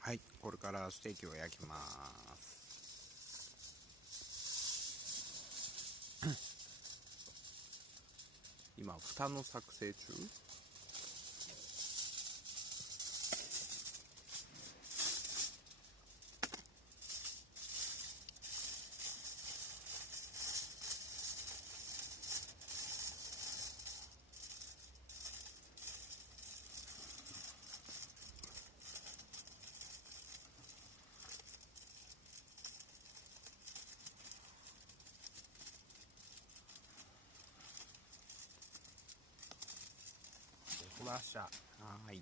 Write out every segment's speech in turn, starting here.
はい、これからステーキを焼きます。今蓋の作成中。できました。はい。い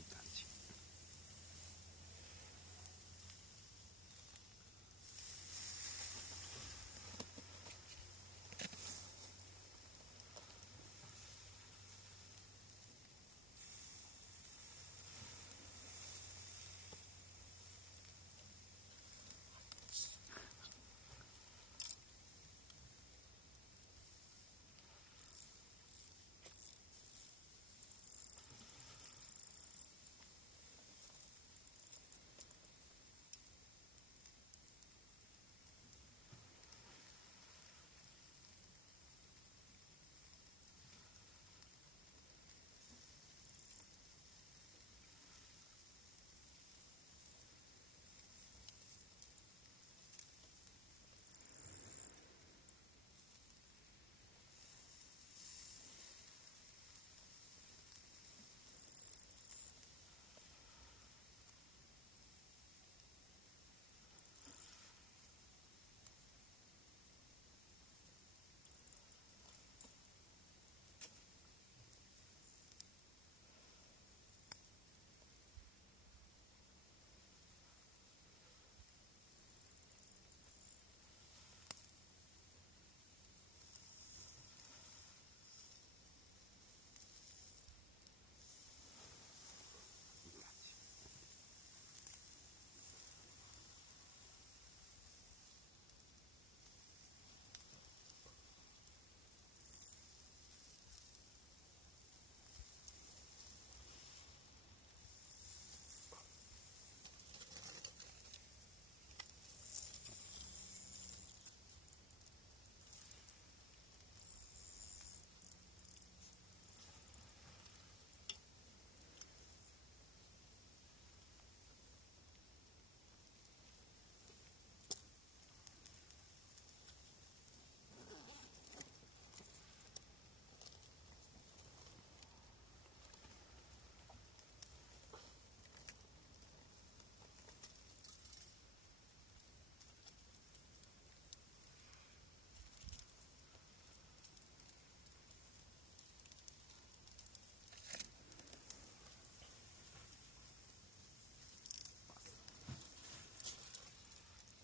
い感じ。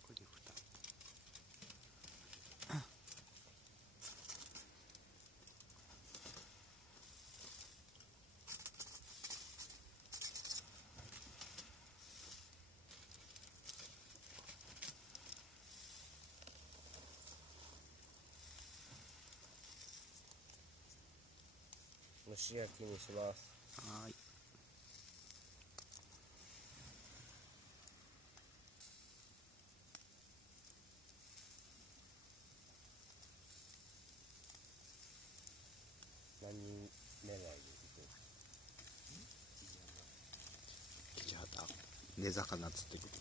これで蓋。蒸し焼きにします。はい。何狙いでいく？キジハタ根魚釣ってくる。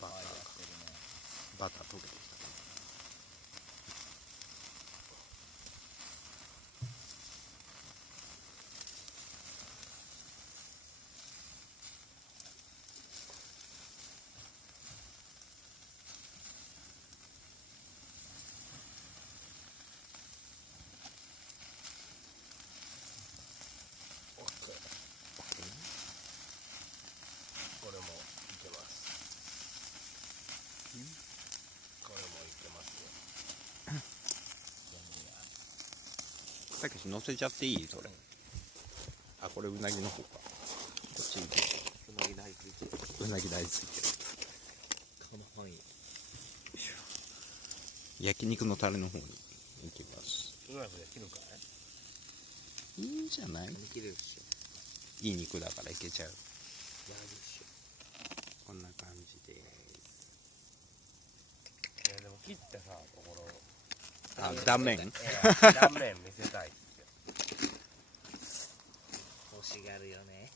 バターやってるね。バター溶けてきた。たけし乗せちゃっていいそれ。あ、これうなぎの方か。こっち行け。うなぎ大ついてる。うなぎ大好きってる。この範囲。焼肉のタレの方に行きます。うまくできるかい？いいんじゃない？切れるっしょ。いい肉だからいけちゃう。やるっしょ。こんな感じです。でも切ったさ、ところ。あ、断面？断面見せたいっすよ。欲しがるよね。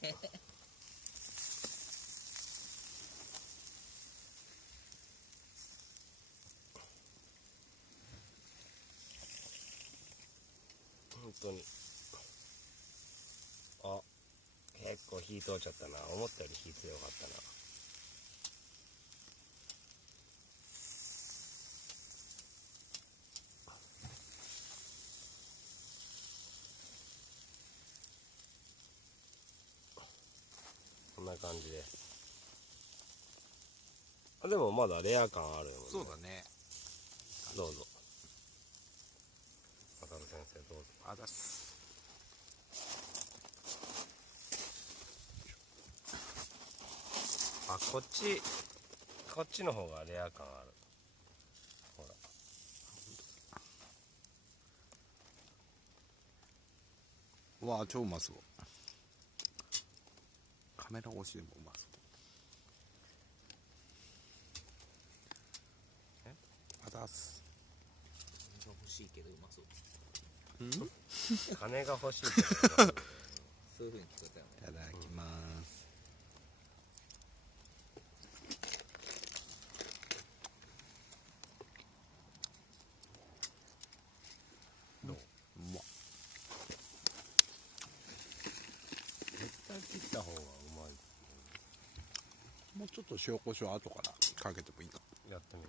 本当に。あ、結構火通っちゃったな。思ったより火強かったな。こんな感じです。あ、でもまだレア感あるよね。そうだね。どうぞ。渡辺先生どうぞ。あざっす。あ、こっちの方がレア感ある。ほら。わあ、超うまそう。カメラ越しでもうまそう。あざっす。金が欲しいけどうまそう。金が欲しいけどそういう風に聞こえたよね。いただきます。どう？うまっ。絶対切った方がうまい。もうちょっと塩コショウ後からかけてもいいか。やってみな。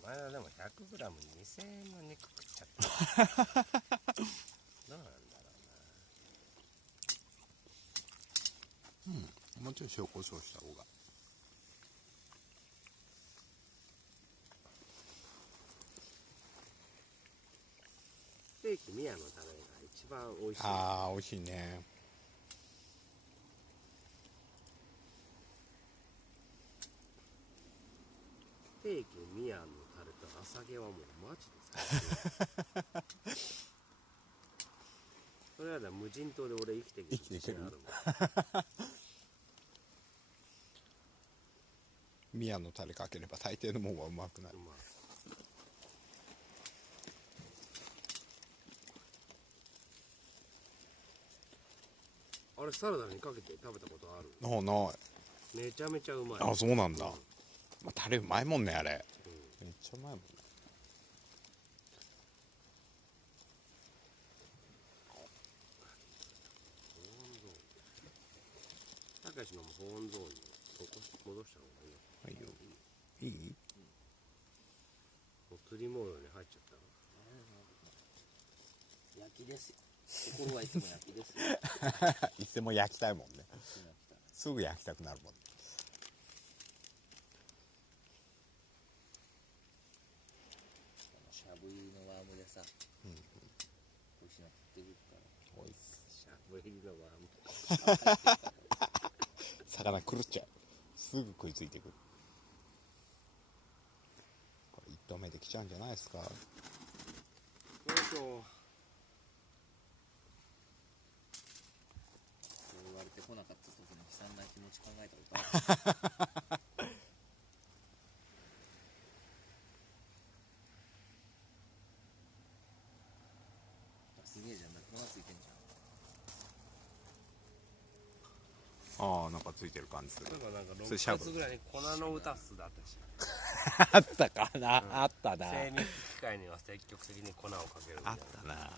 この間でも 100g2000円の肉食っちゃったどうなんだろもうちょい塩コショウした方が。ステーキ宮のタレが一番美味しい。ああ、美味しいね。ステーキ宮のタレと朝毛はもうマジですかそれは無人島で俺生きていける自信あるもん。宮のタレかければ大抵のもんはうまくなる。あれサラダにかけて食べたことある？ああ、ない。めちゃめちゃうまい。あ、そうなんだ。まあ、タレうまいもんね、あれ。めっちゃうまいもんね。たけしのも保温ゾーンに戻した方がいいよ。はいよ。いい？もう釣りモードに入っちゃったの。焼きですよ。心はいつも焼きですよ。いつでも焼きたいもんね。すぐ焼きたくなるもんね。しゃぶ入りのワームでさ、美味しいの食ってくるから。おいっす。しゃぶ入りのワーム。魚狂っちゃう。すぐ食いついてくる。これ一投目できちゃうんじゃないですか。よいしょ。言われてこなかった時の悲惨な気持ち考えたことある。すげえじゃん、粉ついてんじゃん。ああ、なんかついてる感じする。なんかそれシャブ6月ぐらいに粉の歌っすだったし。あったかな、あったな、精肉機械には積極的に粉をかけるみたいな。あったな。